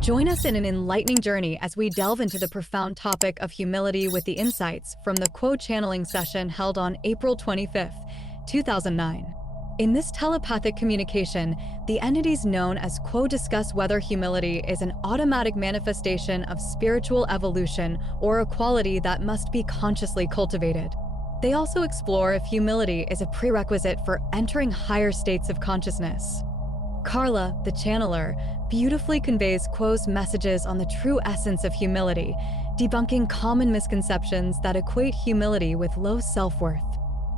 Join us in an enlightening journey as we delve into the profound topic of humility with the insights from the Quo channeling session held on April 25th, 2009. In this telepathic communication, the entities known as Quo discuss whether humility is an automatic manifestation of spiritual evolution or a quality that must be consciously cultivated. They also explore if humility is a prerequisite for entering higher states of consciousness. Carla, the channeler, beautifully conveys Quo's messages on the true essence of humility, debunking common misconceptions that equate humility with low self-worth.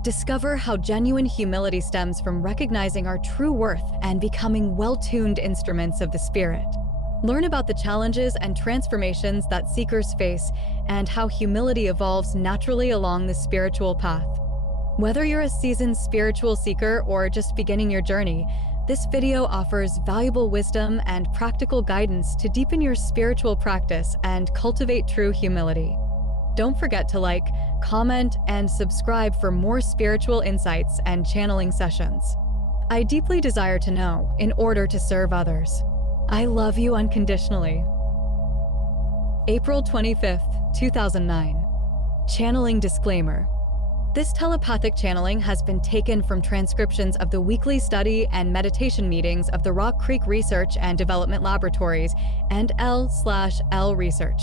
Discover how genuine humility stems from recognizing our true worth and becoming well-tuned instruments of the spirit. Learn about the challenges and transformations that seekers face and how humility evolves naturally along the spiritual path. Whether you're a seasoned spiritual seeker or just beginning your journey, this video offers valuable wisdom and practical guidance to deepen your spiritual practice and cultivate true humility. Don't forget to like, comment, and subscribe for more spiritual insights and channeling sessions. I deeply desire to know in order to serve others. I love you unconditionally. April 25th, 2009. Channeling disclaimer. This telepathic channeling has been taken from transcriptions of the weekly study and meditation meetings of the Rock Creek Research and Development Laboratories and L/L Research.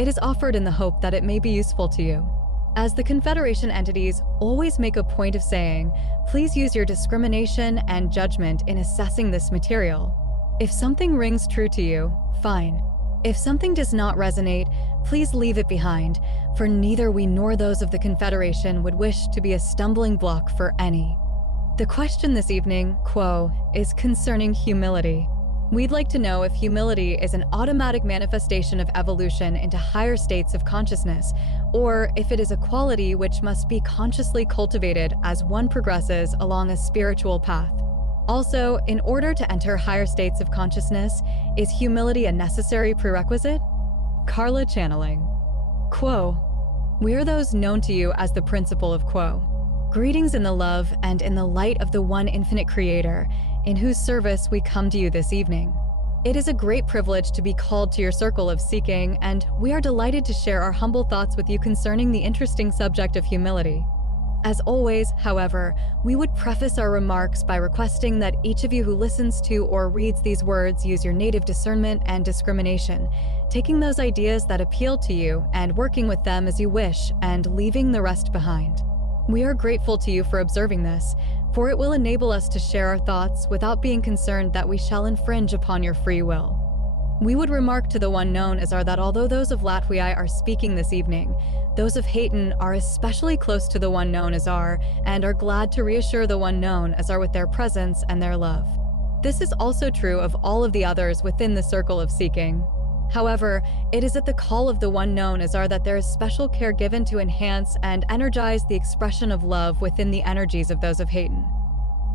It is offered in the hope that it may be useful to you. As the Confederation entities always make a point of saying, please use your discrimination and judgment in assessing this material. If something rings true to you, fine. If something does not resonate, please leave it behind, for neither we nor those of the Confederation would wish to be a stumbling block for any. The question this evening, Quo, is concerning humility. We'd like to know if humility is an automatic manifestation of evolution into higher states of consciousness, or if it is a quality which must be consciously cultivated as one progresses along a spiritual path. Also, in order to enter higher states of consciousness, is humility a necessary prerequisite? Carla channeling. Quo. We are those known to you as the principle of Quo. Greetings in the love and in the light of the one infinite creator, in whose service we come to you this evening. It is a great privilege to be called to your circle of seeking, and we are delighted to share our humble thoughts with you concerning the interesting subject of humility. As always, however, we would preface our remarks by requesting that each of you who listens to or reads these words use your native discernment and discrimination, taking those ideas that appeal to you and working with them as you wish and leaving the rest behind. We are grateful to you for observing this, for it will enable us to share our thoughts without being concerned that we shall infringe upon your free will. We would remark to the one known as are that although those of Latwii are speaking this evening, those of Hayton are especially close to the one known as are and are glad to reassure the one known as are with their presence and their love. This is also true of all of the others within the circle of seeking. However, it is at the call of the one known as are that there is special care given to enhance and energize the expression of love within the energies of those of Hayton.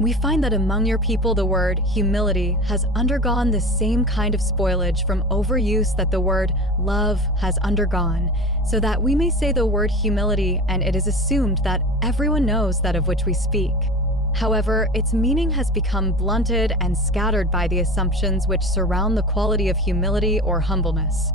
We find that among your people the word humility has undergone the same kind of spoilage from overuse that the word love has undergone, so that we may say the word humility and it is assumed that everyone knows that of which we speak. However, its meaning has become blunted and scattered by the assumptions which surround the quality of humility or humbleness.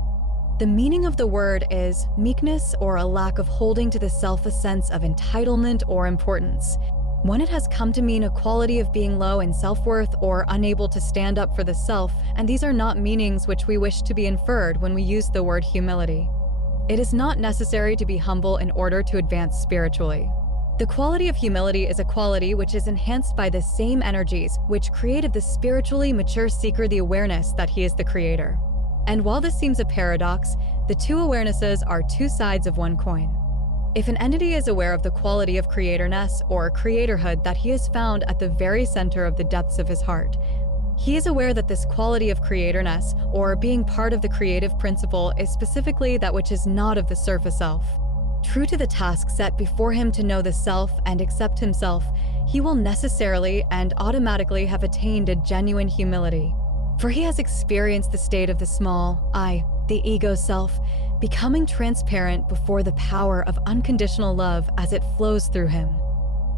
The meaning of the word is meekness or a lack of holding to the self a sense of entitlement or importance. When it has come to mean a quality of being low in self-worth or unable to stand up for the self, and these are not meanings which we wish to be inferred when we use the word humility. It is not necessary to be humble in order to advance spiritually. The quality of humility is a quality which is enhanced by the same energies which create of the spiritually mature seeker the awareness that he is the creator. And while this seems a paradox, the two awarenesses are two sides of one coin. If an entity is aware of the quality of creatorness or creatorhood that he has found at the very center of the depths of his heart, he is aware that this quality of creatorness or being part of the creative principle is specifically that which is not of the surface self. True to the task set before him to know the self and accept himself, he will necessarily and automatically have attained a genuine humility. For he has experienced the state of the small I, the ego self, becoming transparent before the power of unconditional love as it flows through him.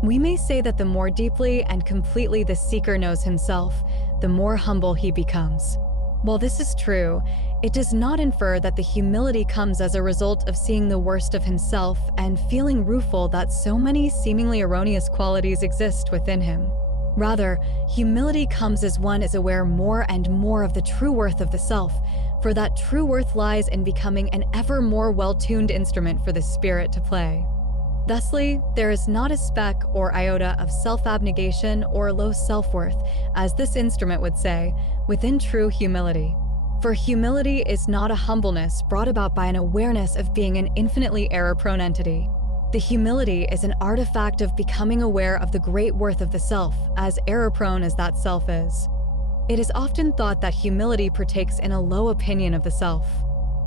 We may say that the more deeply and completely the seeker knows himself, the more humble he becomes. While this is true, it does not infer that the humility comes as a result of seeing the worst of himself and feeling rueful that so many seemingly erroneous qualities exist within him. Rather, humility comes as one is aware more and more of the true worth of the self, for that true worth lies in becoming an ever more well-tuned instrument for the spirit to play. Thusly, there is not a speck or iota of self-abnegation or low self-worth, as this instrument would say, within true humility. For humility is not a humbleness brought about by an awareness of being an infinitely error-prone entity. The humility is an artifact of becoming aware of the great worth of the self, as error-prone as that self is. It is often thought that humility partakes in a low opinion of the self.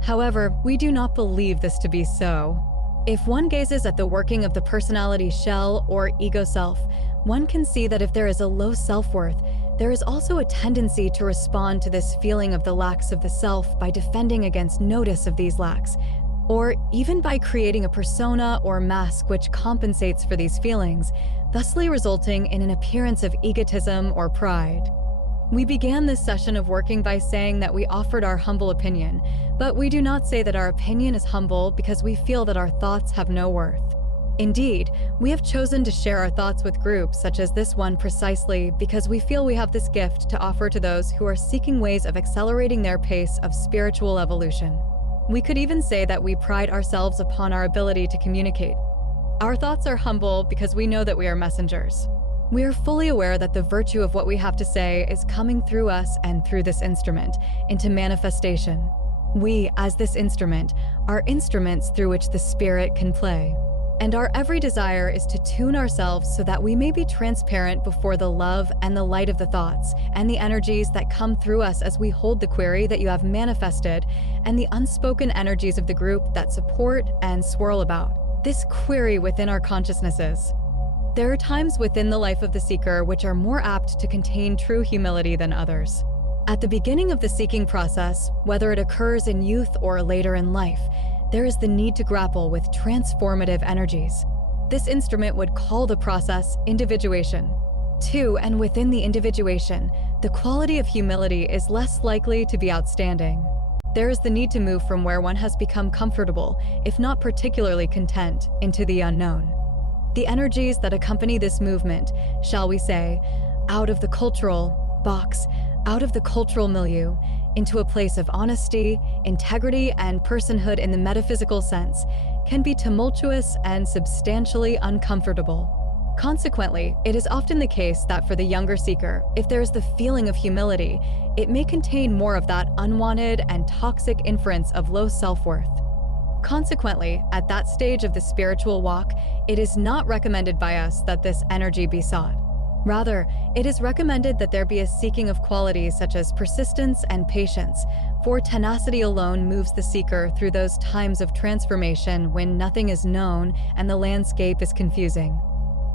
However, we do not believe this to be so. If one gazes at the working of the personality shell or ego self, one can see that if there is a low self-worth, there is also a tendency to respond to this feeling of the lacks of the self by defending against notice of these lacks, or even by creating a persona or mask which compensates for these feelings, thusly resulting in an appearance of egotism or pride. We began this session of working by saying that we offered our humble opinion, but we do not say that our opinion is humble because we feel that our thoughts have no worth. Indeed, we have chosen to share our thoughts with groups such as this one precisely because we feel we have this gift to offer to those who are seeking ways of accelerating their pace of spiritual evolution. We could even say that we pride ourselves upon our ability to communicate. Our thoughts are humble because we know that we are messengers. We are fully aware that the virtue of what we have to say is coming through us and through this instrument into manifestation. We, as this instrument, are instruments through which the spirit can play. And our every desire is to tune ourselves so that we may be transparent before the love and the light of the thoughts and the energies that come through us as we hold the query that you have manifested and the unspoken energies of the group that support and swirl about this query within our consciousnesses. There are times within the life of the seeker which are more apt to contain true humility than others. At the beginning of the seeking process, whether it occurs in youth or later in life, there is the need to grapple with transformative energies. This instrument would call the process individuation. To and within the individuation, the quality of humility is less likely to be outstanding. There is the need to move from where one has become comfortable, if not particularly content, into the unknown. The energies that accompany this movement, shall we say, out of the cultural box, out of the cultural milieu, into a place of honesty, integrity, and personhood in the metaphysical sense, can be tumultuous and substantially uncomfortable. Consequently, it is often the case that for the younger seeker, if there is the feeling of humility, it may contain more of that unwanted and toxic inference of low self-worth. Consequently, at that stage of the spiritual walk, it is not recommended by us that this energy be sought. Rather, it is recommended that there be a seeking of qualities such as persistence and patience, for tenacity alone moves the seeker through those times of transformation when nothing is known and the landscape is confusing.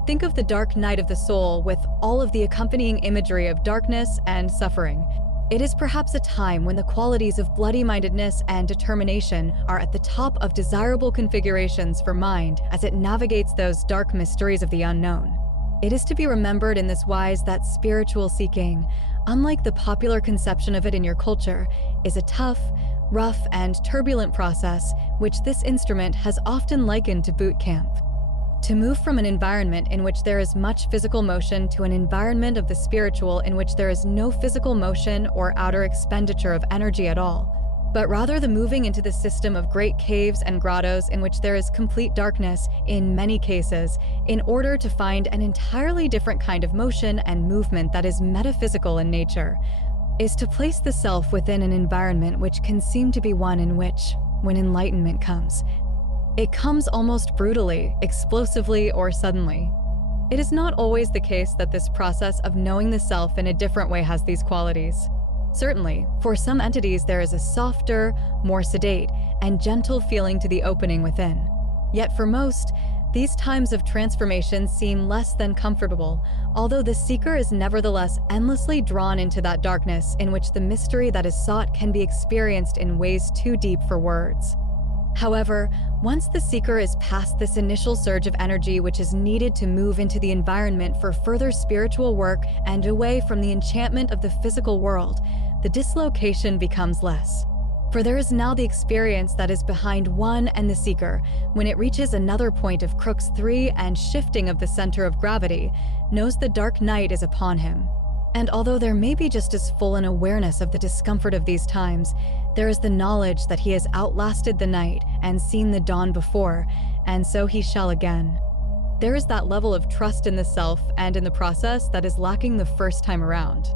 Think of the dark night of the soul with all of the accompanying imagery of darkness and suffering. It is perhaps a time when the qualities of bloody-mindedness and determination are at the top of desirable configurations for mind as it navigates those dark mysteries of the unknown. It is to be remembered in this wise that spiritual seeking, unlike the popular conception of it in your culture, is a tough, rough, and turbulent process which this instrument has often likened to boot camp. To move from an environment in which there is much physical motion to an environment of the spiritual in which there is no physical motion or outer expenditure of energy at all, but rather the moving into the system of great caves and grottos in which there is complete darkness, in many cases, in order to find an entirely different kind of motion and movement that is metaphysical in nature, is to place the self within an environment which can seem to be one in which, when enlightenment comes, it comes almost brutally, explosively, or suddenly. It is not always the case that this process of knowing the self in a different way has these qualities. Certainly, for some entities there is a softer, more sedate, and gentle feeling to the opening within. Yet for most, these times of transformation seem less than comfortable, although the seeker is nevertheless endlessly drawn into that darkness in which the mystery that is sought can be experienced in ways too deep for words. However, once the seeker is past this initial surge of energy which is needed to move into the environment for further spiritual work and away from the enchantment of the physical world, the dislocation becomes less. For there is now the experience that is behind one and the seeker, when it reaches another point of crux 3 and shifting of the center of gravity, knows the dark night is upon him. And although there may be just as full an awareness of the discomfort of these times, there is the knowledge that he has outlasted the night and seen the dawn before, and so he shall again. There is that level of trust in the self and in the process that is lacking the first time around.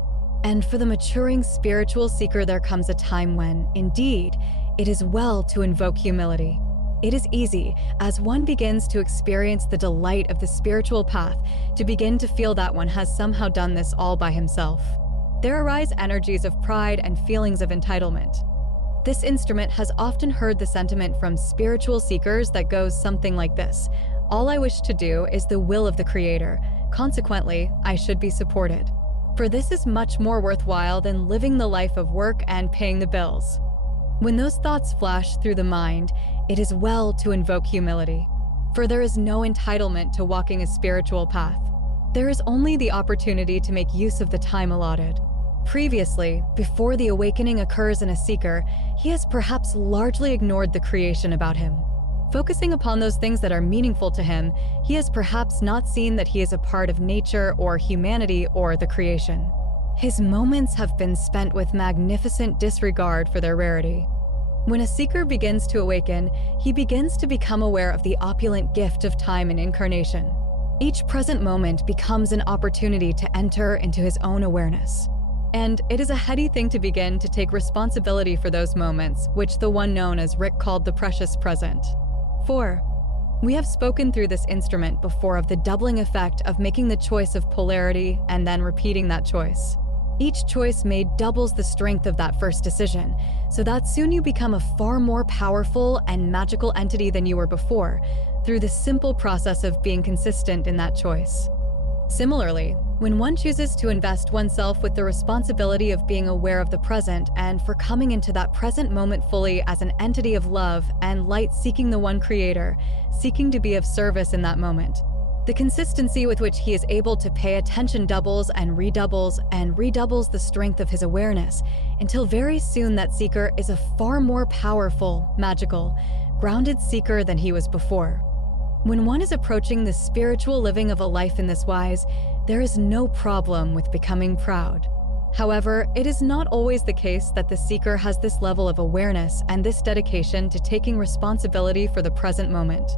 And for the maturing spiritual seeker, there comes a time when, indeed, it is well to invoke humility. It is easy, as one begins to experience the delight of the spiritual path, to begin to feel that one has somehow done this all by himself. There arise energies of pride and feelings of entitlement. This instrument has often heard the sentiment from spiritual seekers that goes something like this: all I wish to do is the will of the Creator, consequently, I should be supported. For this is much more worthwhile than living the life of work and paying the bills. When those thoughts flash through the mind, it is well to invoke humility. For there is no entitlement to walking a spiritual path. There is only the opportunity to make use of the time allotted. Previously, before the awakening occurs in a seeker, he has perhaps largely ignored the creation about him. Focusing upon those things that are meaningful to him, he has perhaps not seen that he is a part of nature or humanity or the creation. His moments have been spent with magnificent disregard for their rarity. When a seeker begins to awaken, he begins to become aware of the opulent gift of time and incarnation. Each present moment becomes an opportunity to enter into his own awareness. And it is a heady thing to begin to take responsibility for those moments, which the one known as Rick called the precious present. 4. We have spoken through this instrument before of the doubling effect of making the choice of polarity and then repeating that choice. Each choice made doubles the strength of that first decision, so that soon you become a far more powerful and magical entity than you were before, through the simple process of being consistent in that choice. Similarly, when one chooses to invest oneself with the responsibility of being aware of the present and for coming into that present moment fully as an entity of love and light seeking the one creator, seeking to be of service in that moment, the consistency with which he is able to pay attention doubles and redoubles the strength of his awareness, until very soon that seeker is a far more powerful, magical, grounded seeker than he was before. When one is approaching the spiritual living of a life in this wise, there is no problem with becoming proud. However, it is not always the case that the seeker has this level of awareness and this dedication to taking responsibility for the present moment.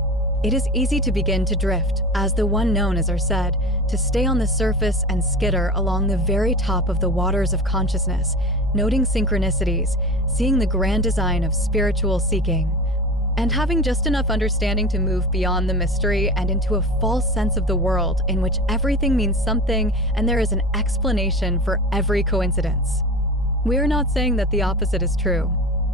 It is easy to begin to drift, as the one known as are said, to stay on the surface and skitter along the very top of the waters of consciousness, noting synchronicities, seeing the grand design of spiritual seeking, and having just enough understanding to move beyond the mystery and into a false sense of the world in which everything means something and there is an explanation for every coincidence. We are not saying that the opposite is true.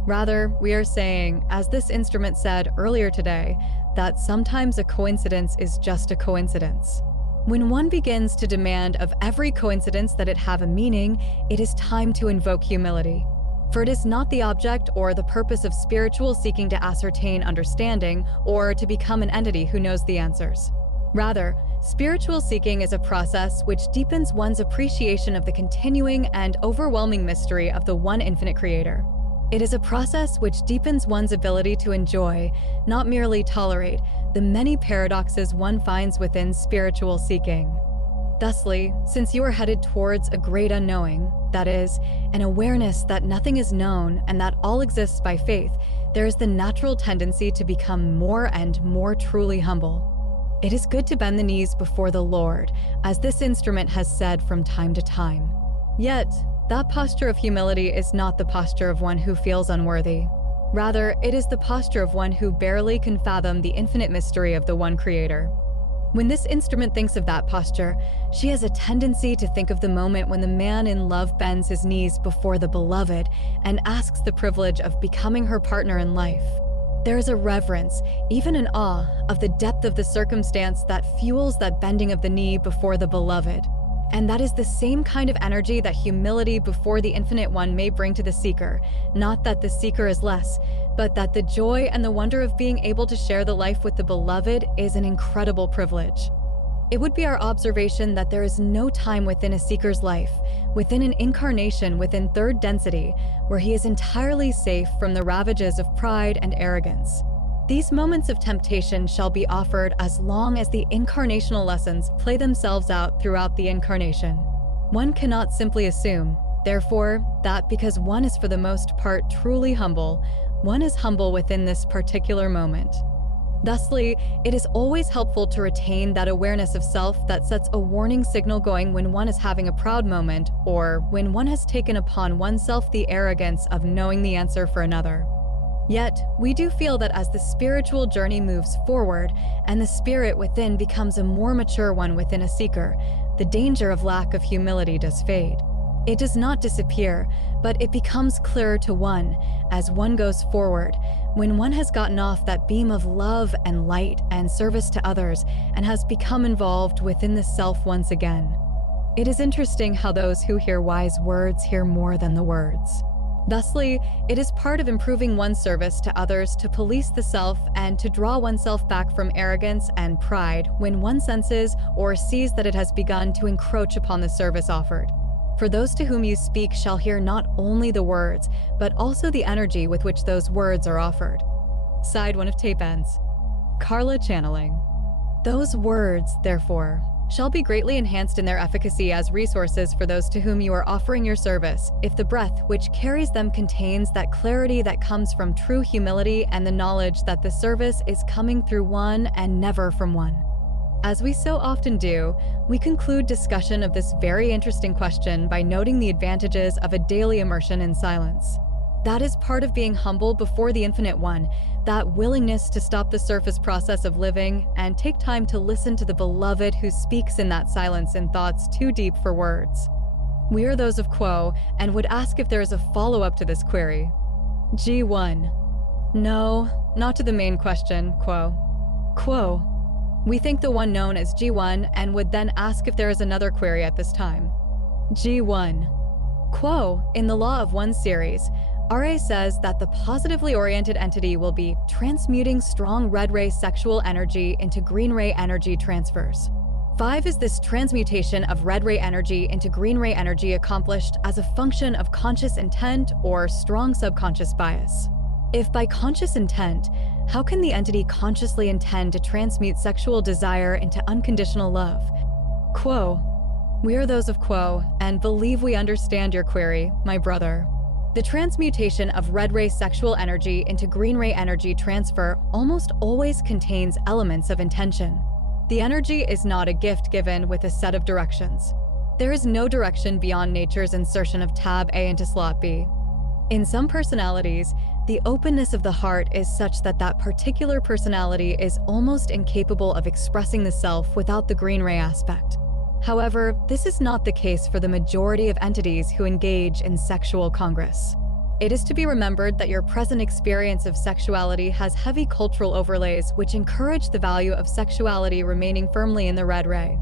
Rather, we are saying, as this instrument said earlier today, that sometimes a coincidence is just a coincidence. When one begins to demand of every coincidence that it have a meaning, it is time to invoke humility. For it is not the object or the purpose of spiritual seeking to ascertain understanding or to become an entity who knows the answers. Rather, spiritual seeking is a process which deepens one's appreciation of the continuing and overwhelming mystery of the one infinite creator. It is a process which deepens one's ability to enjoy, not merely tolerate, the many paradoxes one finds within spiritual seeking. Thusly, since you are headed towards a great unknowing, that is, an awareness that nothing is known and that all exists by faith, there is the natural tendency to become more and more truly humble. It is good to bend the knees before the Lord, as this instrument has said from time to time. Yet, that posture of humility is not the posture of one who feels unworthy. Rather, it is the posture of one who barely can fathom the infinite mystery of the one creator. When this instrument thinks of that posture, she has a tendency to think of the moment when the man in love bends his knees before the beloved and asks the privilege of becoming her partner in life. There is a reverence, even an awe, of the depth of the circumstance that fuels that bending of the knee before the beloved. And that is the same kind of energy that humility before the Infinite One may bring to the seeker. Not that the seeker is less, but that the joy and the wonder of being able to share the life with the beloved is an incredible privilege. It would be our observation that there is no time within a seeker's life, within an incarnation within third density, where he is entirely safe from the ravages of pride and arrogance. These moments of temptation shall be offered as long as the incarnational lessons play themselves out throughout the incarnation. One cannot simply assume, therefore, that because one is for the most part truly humble, one is humble within this particular moment. Thusly, it is always helpful to retain that awareness of self that sets a warning signal going when one is having a proud moment, or when one has taken upon oneself the arrogance of knowing the answer for another. Yet, we do feel that as the spiritual journey moves forward and the spirit within becomes a more mature one within a seeker, the danger of lack of humility does fade. It does not disappear, but it becomes clearer to one as one goes forward, when one has gotten off that beam of love and light and service to others and has become involved within the self once again. It is interesting how those who hear wise words hear more than the words. Thusly, it is part of improving one's service to others to police the self and to draw oneself back from arrogance and pride when one senses or sees that it has begun to encroach upon the service offered. For those to whom you speak shall hear not only the words, but also the energy with which those words are offered. Side 1 of tape ends. Carla channeling. Those words, therefore, shall be greatly enhanced in their efficacy as resources for those to whom you are offering your service, if the breath which carries them contains that clarity that comes from true humility and the knowledge that the service is coming through one and never from one. As we so often do, we conclude discussion of this very interesting question by noting the advantages of a daily immersion in silence. That is part of being humble before the Infinite One, that willingness to stop the surface process of living and take time to listen to the Beloved who speaks in that silence in thoughts too deep for words. We are those of Quo and would ask if there is a follow-up to this query. G1. No, not to the main question, Quo. Quo. We think the one known as G1 and would then ask if there is another query at this time. G1. Quo, in the Law of One series, RA says that the positively oriented entity will be transmuting strong red ray sexual energy into green ray energy transfers. 5 is this transmutation of red ray energy into green ray energy accomplished as a function of conscious intent or strong subconscious bias. If by conscious intent, how can the entity consciously intend to transmute sexual desire into unconditional love? Quo. We are those of Quo and believe we understand your query, my brother. The transmutation of red ray sexual energy into green ray energy transfer almost always contains elements of intention. The energy is not a gift given with a set of directions. There is no direction beyond nature's insertion of tab A into slot B. In some personalities, the openness of the heart is such that that particular personality is almost incapable of expressing the self without the green ray aspect. However, this is not the case for the majority of entities who engage in sexual congress. It is to be remembered that your present experience of sexuality has heavy cultural overlays which encourage the value of sexuality remaining firmly in the red ray.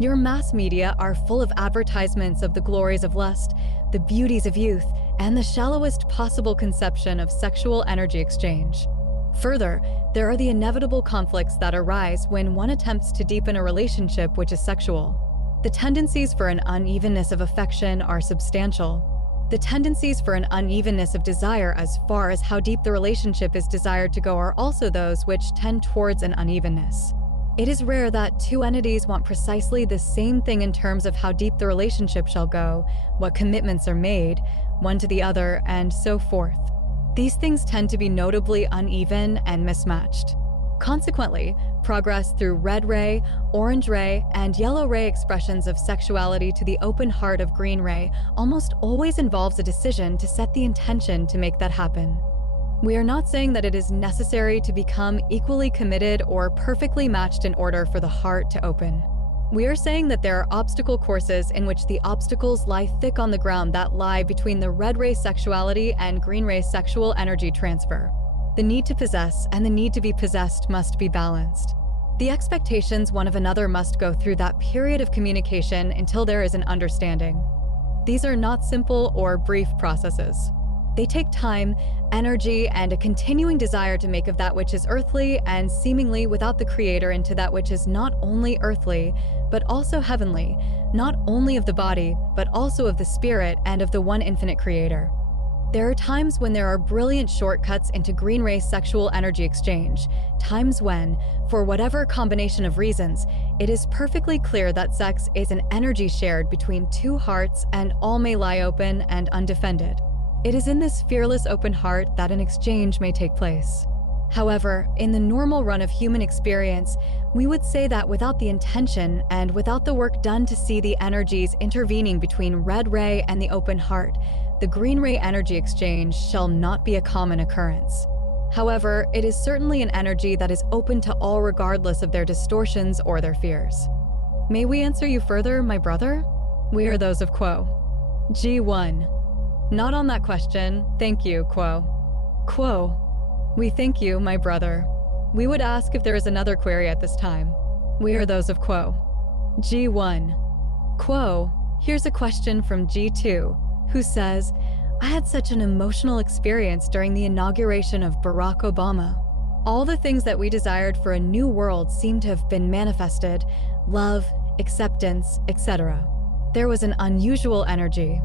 Your mass media are full of advertisements of the glories of lust, the beauties of youth, and the shallowest possible conception of sexual energy exchange. Further, there are the inevitable conflicts that arise when one attempts to deepen a relationship which is sexual. The tendencies for an unevenness of affection are substantial. The tendencies for an unevenness of desire as far as how deep the relationship is desired to go are also those which tend towards an unevenness. It is rare that two entities want precisely the same thing in terms of how deep the relationship shall go, what commitments are made, one to the other, and so forth. These things tend to be notably uneven and mismatched. Consequently, progress through red ray, orange ray, and yellow ray expressions of sexuality to the open heart of green ray almost always involves a decision to set the intention to make that happen. We are not saying that it is necessary to become equally committed or perfectly matched in order for the heart to open. We are saying that there are obstacle courses in which the obstacles lie thick on the ground that lie between the red ray sexuality and green ray sexual energy transfer. The need to possess and the need to be possessed must be balanced. The expectations one of another must go through that period of communication until there is an understanding. These are not simple or brief processes. They take time, energy, and a continuing desire to make of that which is earthly and seemingly without the Creator into that which is not only earthly, but also heavenly, not only of the body, but also of the spirit and of the one infinite Creator. There are times when there are brilliant shortcuts into green ray sexual energy exchange, times when, for whatever combination of reasons, it is perfectly clear that sex is an energy shared between two hearts and all may lie open and undefended. It is in this fearless open heart that an exchange may take place. However, in the normal run of human experience, we would say that without the intention and without the work done to see the energies intervening between red ray and the open heart, the green ray energy exchange shall not be a common occurrence. However, it is certainly an energy that is open to all regardless of their distortions or their fears. May we answer you further, my brother? We are those of Quo. G1. Not on that question, thank you, Quo. Quo. We thank you, my brother. We would ask if there is another query at this time. We are those of Quo. G1. Quo, here's a question from G2, who says, I had such an emotional experience during the inauguration of Barack Obama. All the things that we desired for a new world seem to have been manifested, love, acceptance, etc. There was an unusual energy.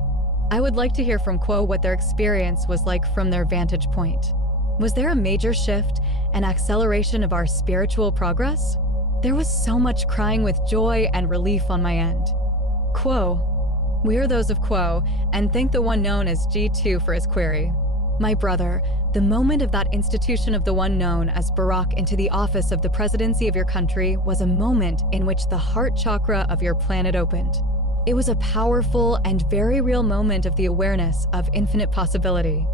I would like to hear from Quo what their experience was like from their vantage point. Was there a major shift, an acceleration of our spiritual progress? There was so much crying with joy and relief on my end. Quo. We are those of Quo, and thank the one known as G2 for his query. My brother, the moment of that institution of the one known as Barack into the office of the presidency of your country was a moment in which the heart chakra of your planet opened. It was a powerful and very real moment of the awareness of infinite possibility.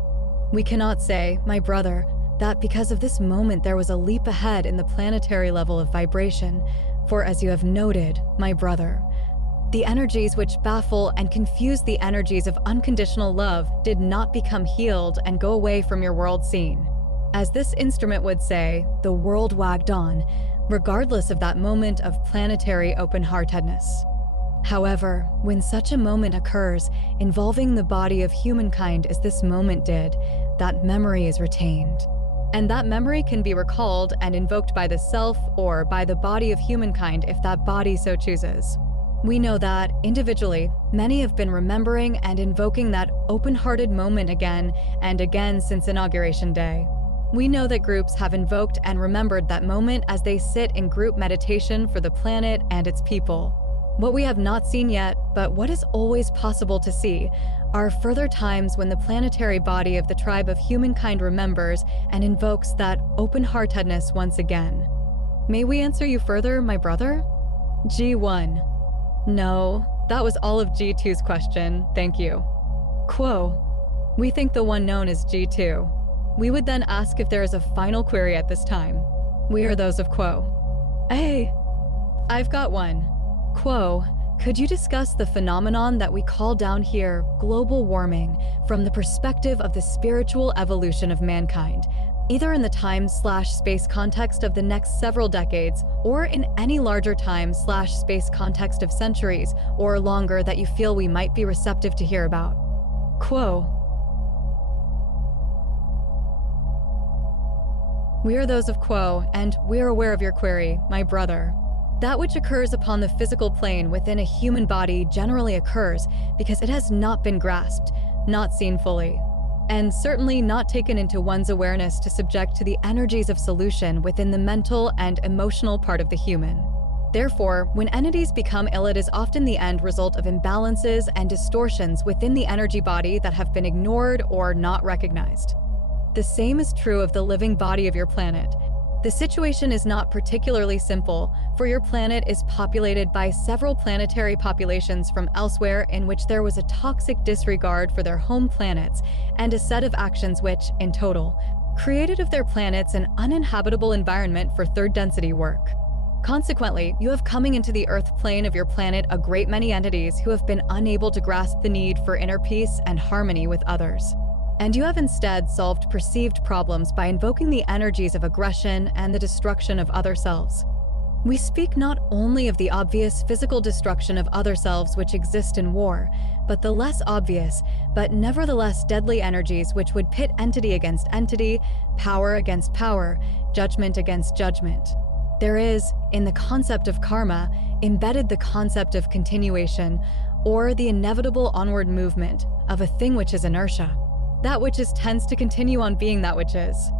We cannot say, my brother, that because of this moment there was a leap ahead in the planetary level of vibration, for as you have noted, my brother, the energies which baffle and confuse the energies of unconditional love did not become healed and go away from your world scene. As this instrument would say, the world wagged on, regardless of that moment of planetary open-heartedness. However, when such a moment occurs, involving the body of humankind as this moment did, that memory is retained. And that memory can be recalled and invoked by the self or by the body of humankind if that body so chooses. We know that, individually, many have been remembering and invoking that open-hearted moment again and again since Inauguration Day. We know that groups have invoked and remembered that moment as they sit in group meditation for the planet and its people. What we have not seen yet, but what is always possible to see, are further times when the planetary body of the tribe of humankind remembers and invokes that open-heartedness once again. May we answer you further, my brother? G1. No, that was all of G2's question, thank you. Quo. We think the one known as G2. We would then ask if there is a final query at this time. We are those of Quo. Hey, I've got one. Quo, could you discuss the phenomenon that we call down here global warming from the perspective of the spiritual evolution of mankind, either in the time/space context of the next several decades or in any larger time/space context of centuries or longer that you feel we might be receptive to hear about? Quo. We are those of Quo, and we are aware of your query, my brother. That which occurs upon the physical plane within a human body generally occurs because it has not been grasped, not seen fully, and certainly not taken into one's awareness to subject to the energies of solution within the mental and emotional part of the human. Therefore, when entities become ill, it is often the end result of imbalances and distortions within the energy body that have been ignored or not recognized. The same is true of the living body of your planet. The situation is not particularly simple, for your planet is populated by several planetary populations from elsewhere in which there was a toxic disregard for their home planets and a set of actions which, in total, created of their planets an uninhabitable environment for third density work. Consequently, you have coming into the Earth plane of your planet a great many entities who have been unable to grasp the need for inner peace and harmony with others. And you have instead solved perceived problems by invoking the energies of aggression and the destruction of other selves. We speak not only of the obvious physical destruction of other selves which exist in war, but the less obvious, but nevertheless deadly energies which would pit entity against entity, power against power, judgment against judgment. There is, in the concept of karma, embedded the concept of continuation, or the inevitable onward movement of a thing which is inertia. That which is tends to continue on being that which is.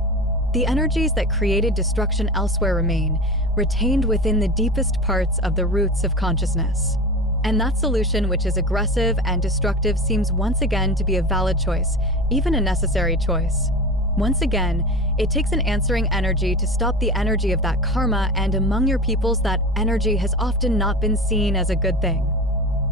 The energies that created destruction elsewhere remain, retained within the deepest parts of the roots of consciousness. And that solution which is aggressive and destructive seems once again to be a valid choice, even a necessary choice. Once again, it takes an answering energy to stop the energy of that karma, and among your peoples that energy has often not been seen as a good thing.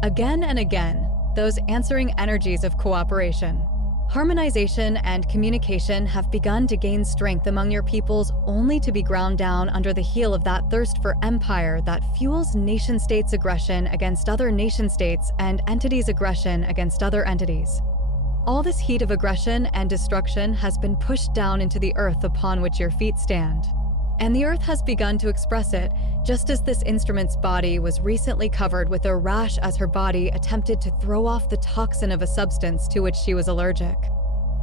Again and again, those answering energies of cooperation, harmonization and communication have begun to gain strength among your peoples, only to be ground down under the heel of that thirst for empire that fuels nation-states' aggression against other nation-states and entities' aggression against other entities. All this heat of aggression and destruction has been pushed down into the earth upon which your feet stand. And the earth has begun to express it, just as this instrument's body was recently covered with a rash as her body attempted to throw off the toxin of a substance to which she was allergic.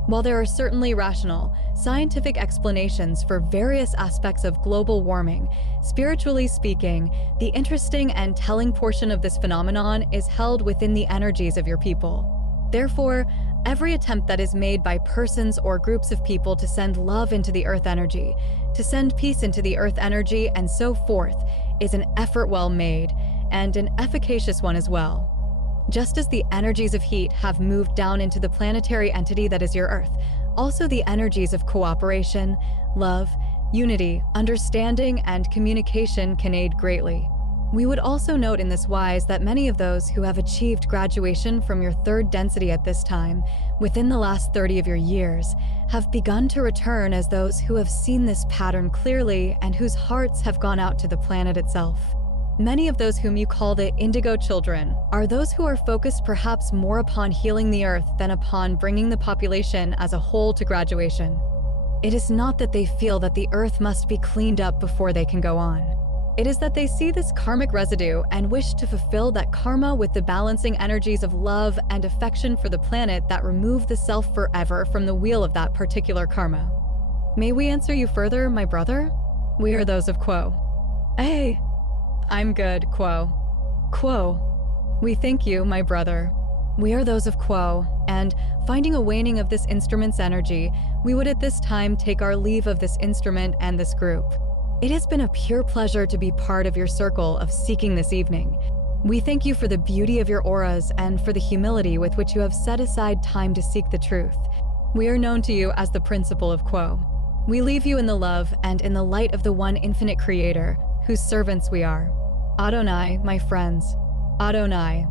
While there are certainly rational, scientific explanations for various aspects of global warming, spiritually speaking, the interesting and telling portion of this phenomenon is held within the energies of your people. Therefore, every attempt that is made by persons or groups of people to send love into the earth energy, to send peace into the earth energy, and so forth, is an effort well made, and an efficacious one as well. Just as the energies of heat have moved down into the planetary entity that is your earth, also the energies of cooperation, love, unity, understanding, and communication can aid greatly. We would also note in this wise that many of those who have achieved graduation from your third density at this time, within the last 30 of your years, have begun to return as those who have seen this pattern clearly and whose hearts have gone out to the planet itself. Many of those whom you call the indigo children are those who are focused perhaps more upon healing the earth than upon bringing the population as a whole to graduation. It is not that they feel that the earth must be cleaned up before they can go on. It is that they see this karmic residue and wish to fulfill that karma with the balancing energies of love and affection for the planet that remove the self forever from the wheel of that particular karma. May we answer you further, my brother? We are those of Quo. Hey, I'm good, Quo. Quo. We thank you, my brother. We are those of Quo, and finding a waning of this instrument's energy, we would at this time take our leave of this instrument and this group. It has been a pure pleasure to be part of your circle of seeking this evening. We thank you for the beauty of your auras and for the humility with which you have set aside time to seek the truth. We are known to you as the principle of Quo. We leave you in the love and in the light of the one infinite creator, whose servants we are. Adonai, my friends. Adonai,